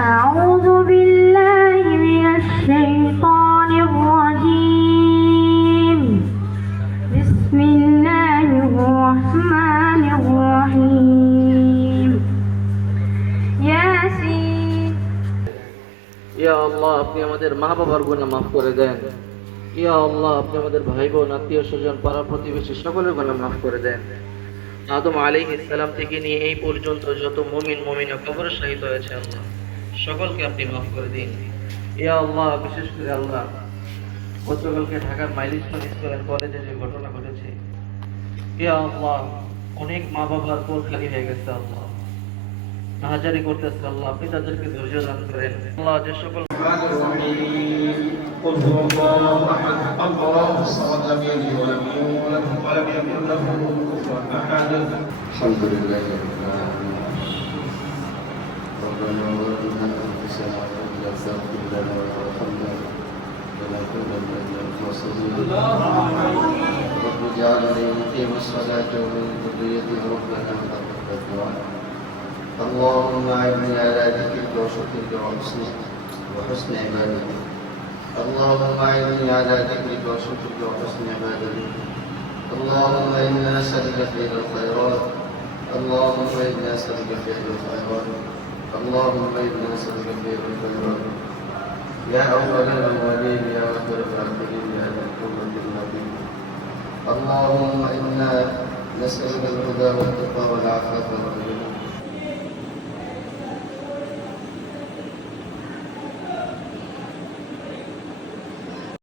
أعوذ بالله من الشيطان الرجيم بسم الله الرحمن الرحيم ياسين ইয়া আল্লাহ, আপনি আমাদের মা বাবার গুনাহ মাফ করে দেন। ইয়া আল্লাহ, আপনি আমাদের ভাই বোন, আত্মীয় স্বজন, পাড়া প্রতিবেশী সকলের গুনাহ মাফ করে দেন। আদম আলাইহিস সালাম থেকে নিয়ে এই পর্যন্ত যত মুমিন মুমিনা কবরে শহীদ হয়েছে আল্লাহ, সকলকে আপনি মাফ করে দিন। ইয়া আল্লাহ, বিশেষ করে আল্লাহ, গতকালকে ঢাকার মাইলস্টোন স্কুল এন্ড কলেজে যে ঘটনা ঘটেছে, ইয়া আল্লাহ, অনেক মা বাবার কোল খালি হয়ে গেছে আল্লাহ, হাজারি করতেছে আল্লাহ, আপনি তাদেরকে ধৈর্য দান করেন আল্লাহ। যে সকল قل هو الله احد الله الصمد لم يلد ولم يولد ولم يكن له كفوا احد. الحمد لله رب العالمين. ربنا ظلمنا انفسنا وان لم تغفر لنا وترحمنا لنكونن من الخاسرين. رب اجعلني مقيم الصلاه ومن ذريتي ربنا تقبل دعاء. اللهم اعني على ذكرك وشكرك وحسن عبادتك. اللهم اعني على ذكرك وشكرك وحسن عبادتك. اللهم انا نسالك فعل الخيرات. اللهم انا نسالك فعل الخيرات. اللهم انا نسالك فعل الخيرات. يا اول الاولين يا اخر الاخرين يا ذا القوه المتين. اللهم انا نسالك الهدى والتقى والعفاف والغنى